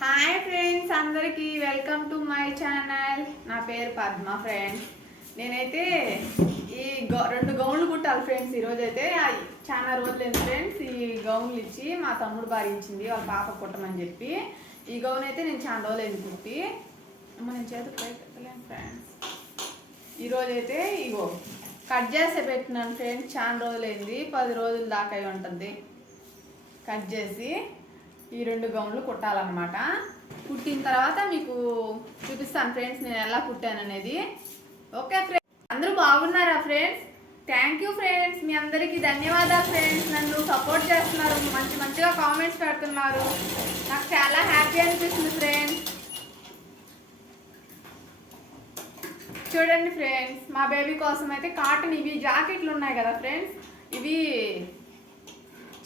Hi friends అందరికీ welcome to my channel. నా పేరు పద్మ ఫ్రెండ్స్. నేనైతే ఈ గౌ రెండు గౌన్లు కుట్టాలి ఫ్రెండ్స్ ఈరోజు అయితే చాలా రోజులైంది ఫ్రెండ్స్ ఈ గౌన్లు ఇచ్చి మా తమ్ముడు భారించింది ఇచ్చింది వాళ్ళ పాప కుట్టమని చెప్పి. ఈ గౌన్ అయితే నేను చాలా రోజులైంది కుట్టి. మనం చేతి పెట్టలేము ఫ్రెండ్స్. ఈరోజు అయితే ఇగో కట్ చేసి పెట్టినాను ఫ్రెండ్స్ చాలా రోజులైంది పది రోజుల దాకా అయి ఉంటుంది. కట్ చేసి ఈ రెండు గౌన్లు కుట్టాలన్నమాట. కుట్టిన తర్వాత మీకు చూపిస్తాను ఫ్రెండ్స్ నేను ఎలా కుట్టాను అనేది. ఓకే ఫ్రెండ్స్ అందరూ బాగున్నారా ఫ్రెండ్స్? థ్యాంక్ యూ ఫ్రెండ్స్ మీ అందరికీ ధన్యవాదాలు ఫ్రెండ్స్. నన్ను సపోర్ట్ చేస్తున్నారు మంచి మంచిగా కామెంట్స్ పెడుతున్నారు. నాకు చాలా హ్యాపీ అనిపిస్తుంది ఫ్రెండ్స్. చూడండి ఫ్రెండ్స్ మా బేబీ కోసం అయితే కాటన్ ఇవి జాకెట్లు ఉన్నాయి కదా ఫ్రెండ్స్. ఇవి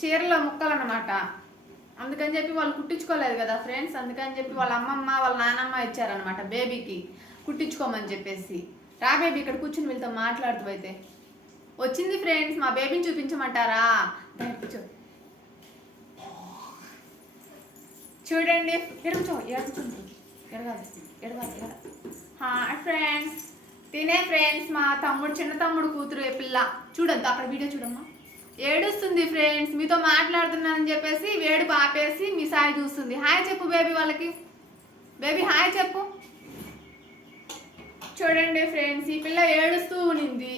చీరల ముక్కలు అన్నమాట అందుకని చెప్పి వాళ్ళు కుట్టించుకోలేదు కదా ఫ్రెండ్స్. అందుకని చెప్పి వాళ్ళ అమ్మమ్మ వాళ్ళ నానమ్మ ఇచ్చారనమాట బేబీకి. కుట్టించుకోమని చెప్పేసి. రా బేబీ ఇక్కడ కూర్చుని వీళ్ళతో మాట్లాడుతూ అయితే. వచ్చింది ఫ్రెండ్స్ మా బేబీని చూపించమంటారా? కూర్చో చూడండి. ఎడుచో ఎడుచుకుంటు ఎడగాలి ఎడగాలి హాయ్ ఫ్రెండ్స్. తినే ఫ్రెండ్స్ మా తమ్ముడు చిన్న తమ్ముడు కూతురు పిల్ల. చూడద్దు అక్కడ వీడియో చూడమ్మా. ఏడుస్తుంది ఫ్రెండ్స్ మీతో మాట్లాడుతున్నానని చెప్పేసి వేడు పాపేసి మీ సాయి చూస్తుంది. హాయ్ చెప్పు బేబీ వాళ్ళకి. బేబీ హాయ్ చెప్పు. చూడండి ఫ్రెండ్స్ ఈ పిల్ల ఏడుస్తూ ఉనింది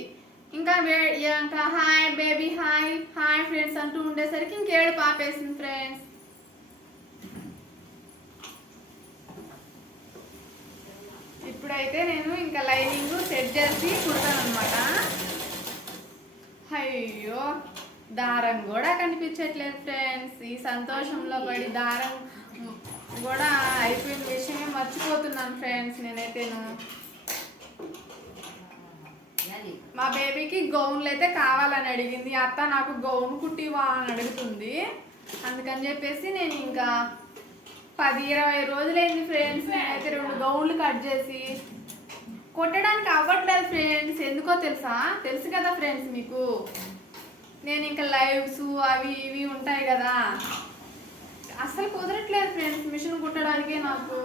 ఇంకా ఇంకా hi baby hi hi friends అంటూ ఉండేసరికి ఇంకేడు పాపేసింది ఫ్రెండ్స్. ఇప్పుడైతే నేను ఇంకా లైనింగ్ సెట్ చేసి కుడతాను అనమాట అయ్యో. దారం కూడా కనిపించట్లేదు ఫ్రెండ్స్. ఈ సంతోషంలో పడి దారం కూడా అయిపోయిన విషయమే మర్చిపోతున్నాను ఫ్రెండ్స్ నేనైతేను. మా బేబీకి గౌన్లు అయితే కావాలని అడిగింది. అత్త నాకు గౌన్ కుట్టివా అని అడుగుతుంది. అందుకని చెప్పేసి నేను ఇంకా పది ఇరవై రోజులైంది ఫ్రెండ్స్ నేనైతే రెండు గౌన్లు కట్ చేసి కొట్టడానికి అవ్వట్లేదు ఫ్రెండ్స్. ఎందుకో తెలుసా? తెలుసు కదా ఫ్రెండ్స్ మీకు? నేను ఇంకా లైవ్స్ అవి ఇవి ఉంటాయి కదా. అస్సలు కుదరట్లేదు ఫ్రెండ్స్ మిషన్ కుట్టడానికే నాకు.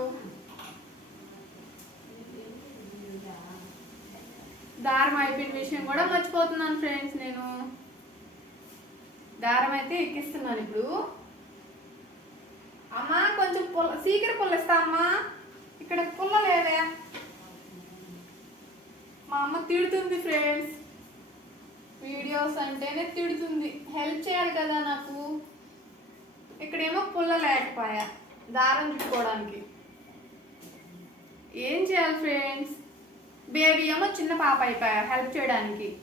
దారం అయిపోయిన విషయం కూడా మర్చిపోతున్నాను ఫ్రెండ్స్ నేను. దారం అయితే ఎక్కిస్తున్నాను ఇప్పుడు. అమ్మా కొంచెం పుల్ల సీకర పుల్ల ఇస్తా అమ్మా. ఇక్కడ పుల్ల లేదే. మా అమ్మ తిడుతుంది ఫ్రెండ్స్. వీడియోస్ అంటేనే తిడుతుంది. హెల్ప్ చేయాలి కదా నాకు. ఇక్కడేమో పుల్ల లేకపోయా. దారం చుట్టుకోవడానికి ఏం చేయాలి ఫ్రెండ్స్ బేబీ ఏమో చిన్న పాప అయిపోయా హెల్ప్ చేయడానికి.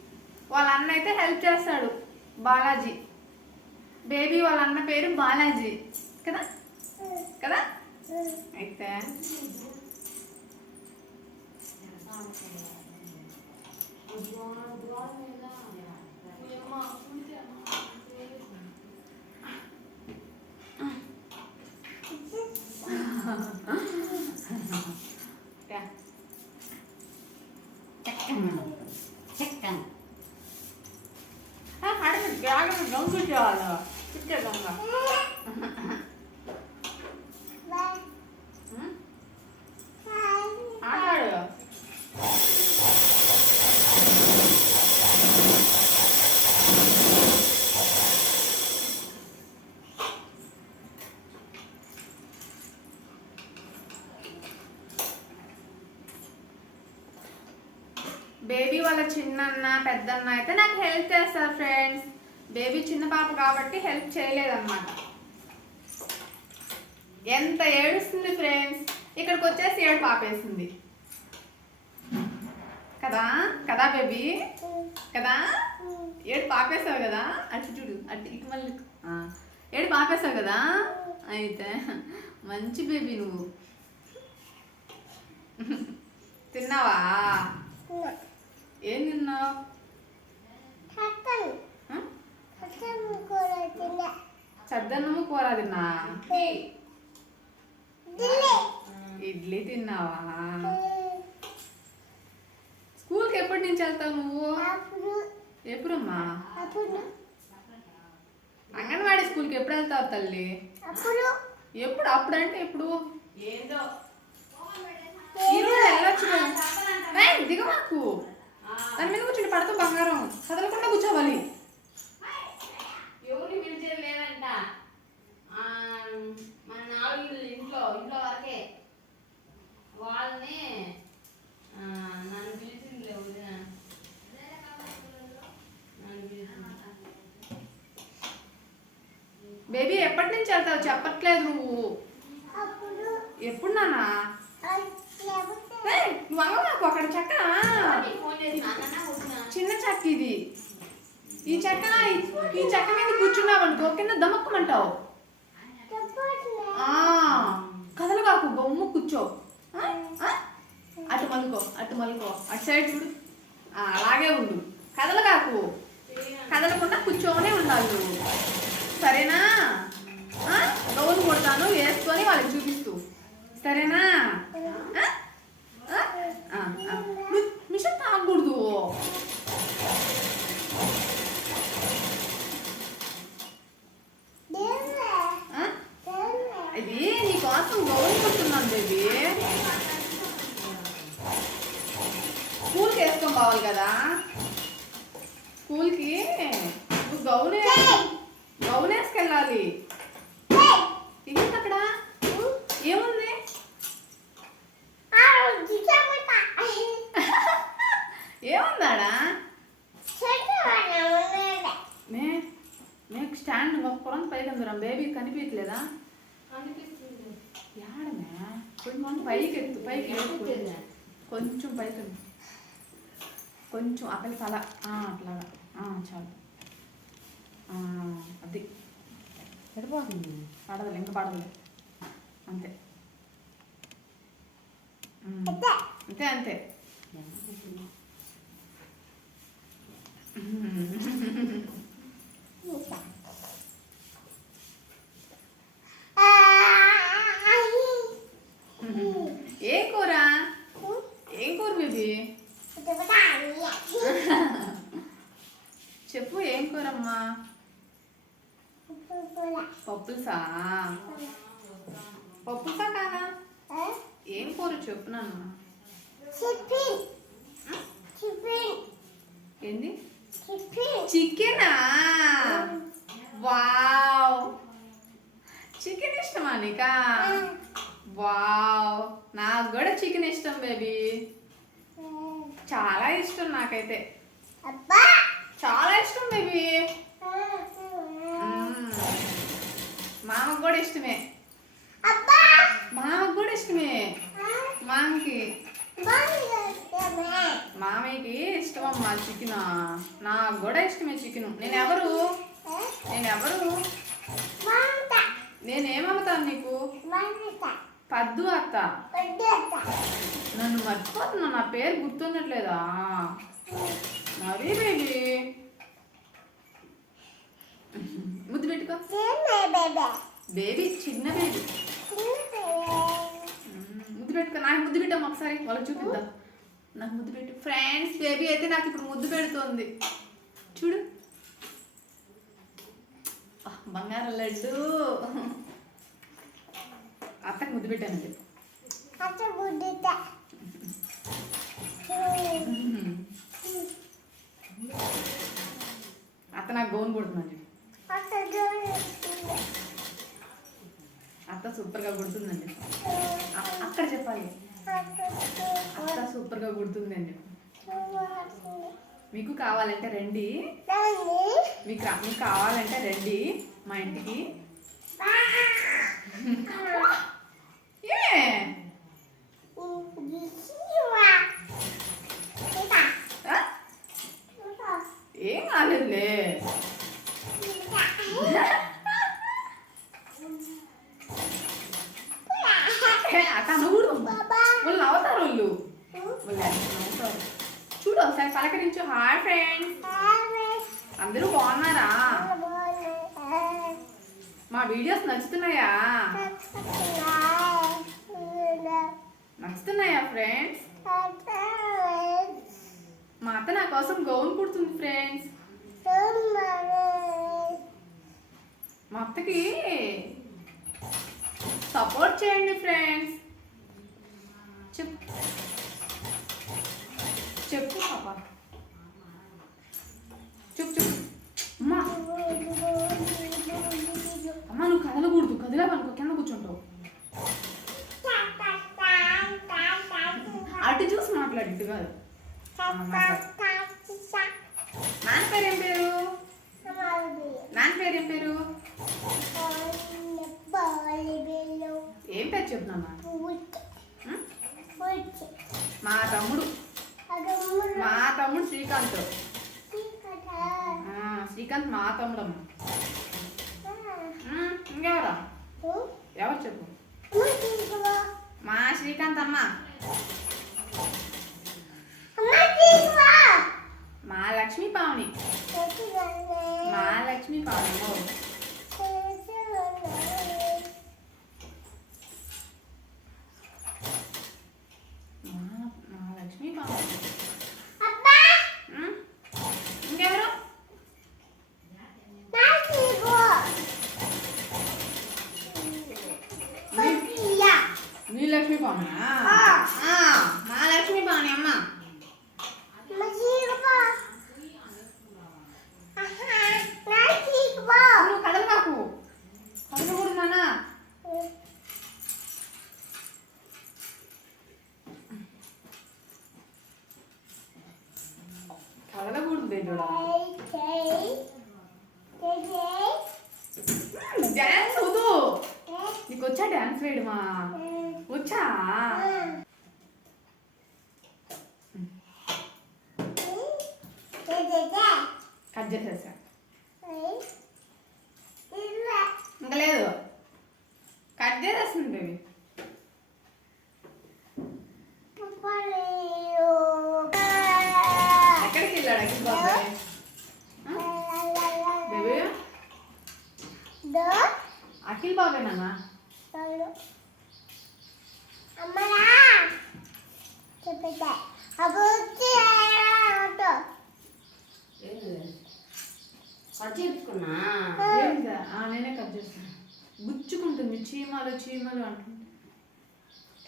వాళ్ళ అన్న అయితే హెల్ప్ చేస్తాడు. బాలాజీ. బేబీ వాళ్ళ అన్న పేరు బాలాజీ. కదా? కదా? అయితే. Bu duvar, duvar ne lan yani? Bu yanıma altını bir చేస్తారు ఫ్రెండ్స్. బేబీ చిన్న పాప కాబట్టి హెల్ప్ చేయలేదన్నమాట. ఎంత ఏడుస్తుంది ఫ్రెండ్స్. ఇక్కడికి వచ్చేసి ఏడు పాపేసింది. కదా? కదా బేబీ? కదా? ఏడు పాపేసావు కదా? అటు చూడు అటు ఇటు మళ్ళీ. ఏడు పాపేసావు కదా? అయితే మంచి బేబీ నువ్వు. తిన్నావా? ఏం తిన్నావు? సద్దన్నము కూర తిన్నా? ఇడ్లీ. తిన్నావా? స్కూల్కి ఎప్పటి నుంచి వెళ్తావు నువ్వు? ఎప్పుడమ్మా? అంగన్వాడీ స్కూల్కి ఎప్పుడు వెళ్తావు తల్లి? అప్పుడు. ఎప్పుడు? అప్పుడంటే ఎప్పుడు? ఏందో? ఎప్పటి నుంచి వెళ్తావు చెప్పట్లేదు నువ్వు. ఎప్పుడు నానా నువ్వు చెక్క. నీకు ఫోన్ చేసి నాన్న వచ్చిన చిన్న చెక్క ఇది. ఈ చెక్క ఈ చెక్క మీద కూర్చున్నావు అనుకో కింద దమక్కమంటావు. ఆ, కదలు కాకు బొమ్మ కూర్చో? అటు మలుకో అటు మలుకో. అటు సైడ్ చూడు. ఆ, అలాగే ఉండు. కదలు కాకు. కదలకుండా కూర్చోనే ఉండాలి నువ్వు. సరేనా? రోజు కొడతాను వేసుకొని వాళ్ళకి చూపిస్తూ. సరేనా? మిషన్ తాగకూడదు. ఇది నీ కోసం గౌన్ కొడుతున్నాను బేబీ. స్కూల్కి వేసుకొని పోవాలి కదా. స్కూల్కి నువ్వు గౌన్ గౌన్ వేసుకెళ్ళాలి ఏంటి అక్కడ ఏముంది ఏముందాడా మే మేము స్టాండ్ ఒక్కరం పైకి అందురం బేబీ కనిపించలేదా యాడమే కొంచెం పైకి ఎత్తు పైకి. కొంచెం పైకి. కొంచెం అక్కడ తల ఆ, అట్లాగా చాలు ఆ, అది సరిపోతుంది పడదులే ఇంకా పడదులే అంతే. అంతే అంతే ఏం కూర ఏం కూర బేబీ చెప్పు ఏం కూరమ్మా పప్పుసా పప్పుసా కాదా ఏం కూర చెప్పు నాన్న ఏంది చికెనా? వావ్. చికెన్ ఇష్టమా నీకా? వావ్. నాకు కూడా చికెన్ ఇష్టం బేబీ. చాలా ఇష్టం నాకైతే. చాలా ఇష్టం బేబీ. మామకు కూడా ఇష్టమే మామకు కూడా ఇష్టమే మామకి మామయ్యకి ఇష్టమమ్మా చికెన్ నాకు కూడా ఇష్టమే చికెన్. నేను ఎవరు నేను ఎవరు నేనేమవుతాను నీకు? పద్దు అత్త. నన్ను మర్చిపోతున్నా నా పేరు గుర్తుండట్లేదా? మరీ బేబీ. ముద్దు పెట్టుకో. బేబీ. చిన్న బేబీ. ముద్దు పెట్టుకో. నాకు ముద్దు పెట్టాము ఒకసారి. వాళ్ళకి చూపిద్దాం? నాకు ముద్దు పెట్టు. ఫ్రెండ్స్ బేబీ అయితే నాకు ఇప్పుడు ముద్దు పెడుతుంది. చూడు. బంగారం లడ్డు. అత్తకు ముద్దు పెట్టాను చెప్పు. అత్త నాకు గౌన్ చెప్పు. అత్త సూపర్గా కుడుతుందండి అక్కడ చెప్పాలి. సూపర్గా కుడుతుందండి మీకు కావాలంటే రండి. మీకు మీకు కావాలంటే రండి మా ఇంటికి ఏ ఆ? ఏం కాలేదులే ఏ, అట్ట అనకూడదు వాళ్ళు నవ్వుతారు వాళ్ళు వాళ్ళు నవ్వుతారు చూడు ఒకసారి పలకరించు హాయ్ ఫ్రెండ్స్ అందరూ బాగున్నారా మా వీడియోస్ నచ్చుతున్నాయా? నచ్చుతున్నాయా ఫ్రెండ్స్? మా అత్త నా కోసం గౌన్ కుడుతుంది ఫ్రెండ్స్. మా అత్తకి సపోర్ట్ చేయండి ఫ్రెండ్స్. చెప్పు. చెప్పు పాప. చెప్పు చెప్పు. కదలకూడదు కదిలావనుకో కింద కూర్చుంటావు. అటు చూసి మాట్లాడు ఇటు కాదు నాన్న పేరు ఏం పేరు? నాన్న పేరు ఏం పేరు ఏం పేరు చెప్తున్నా మా తమ్ముడు. మా తమ్ముడు శ్రీకాంత్. ఆ, శ్రీకాంత్ మా తమ్ముడు అమ్మ ఉమ్, ఇంకెవరా? ఎవరు చెప్పు? మా శ్రీకాంత్ అమ్మ. మా లక్ష్మీ పావని మా లక్ష్మీ పావని ఓ. మా మా లక్ష్మీ పావని ఉమ్, ఇంకెవరు మీ లక్ష్మీ పావని మా లక్ష్మీ పావని అమ్మ నువ్వు కదలు కాకు కదలకూడదు నాన్న కదలకూడదు దేవుడా డ్యాన్స్ వద్దు నీకు వచ్చా డ్యాన్స్ వేయడమా వచ్చా కట్ చేసేసా. ఇంకా లేదు. కట్ చేసేస్తుంది బేబీ. ఎక్కడికి వెళ్ళాడు? అఖిల్ బేబీ? అఖిల్ కట్ ఆ, నేనే కట్ చేస్తాను గుచ్చుకుంటుంది చీమలు చీమలు అంటుంది.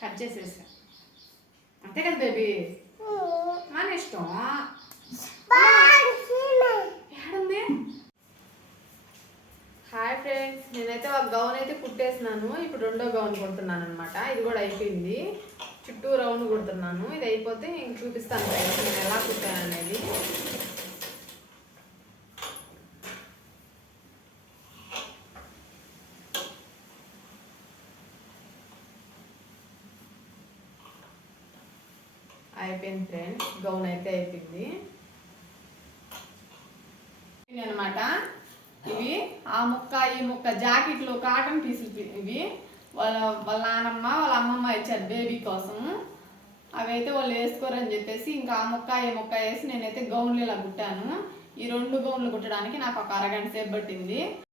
కట్ చేసేసా. అంతే కదా బేబీ? మన ఇష్టం ఏడుంది హాయ్ ఫ్రెండ్స్ నేనైతే ఒక గౌన్ అయితే కుట్టేసినాను ఇప్పుడు రెండో గౌన్ కుడుతున్నాను అనమాట ఇది కూడా అయిపోయింది. చుట్టూ రౌండ్ కుడుతున్నాను. ఇది అయిపోతే ఇంక చూపిస్తాను నేను ఎలా కుట్టాను అనేది. అయిపోయింది ఫ్రెండ్స్. గౌన్ అయితే అయిపోయింది. అనమాట ఇవి ఆ ముక్క ఈ ముక్క జాకెట్లు కాటన్ పీసులు ఇవి. వాళ్ళ వాళ్ళ నాన్నమ్మ వాళ్ళ అమ్మమ్మ ఇచ్చారు బేబీ కోసం. అవైతే వాళ్ళు వేసుకోరని చెప్పేసి ఇంకా ఆ ముక్క ఈ ముక్క వేసి నేనైతే గౌన్లు ఇలా కుట్టాను. ఈ రెండు గౌన్లు కుట్టడానికి నాకు ఒక అరగంట సేపు పట్టింది.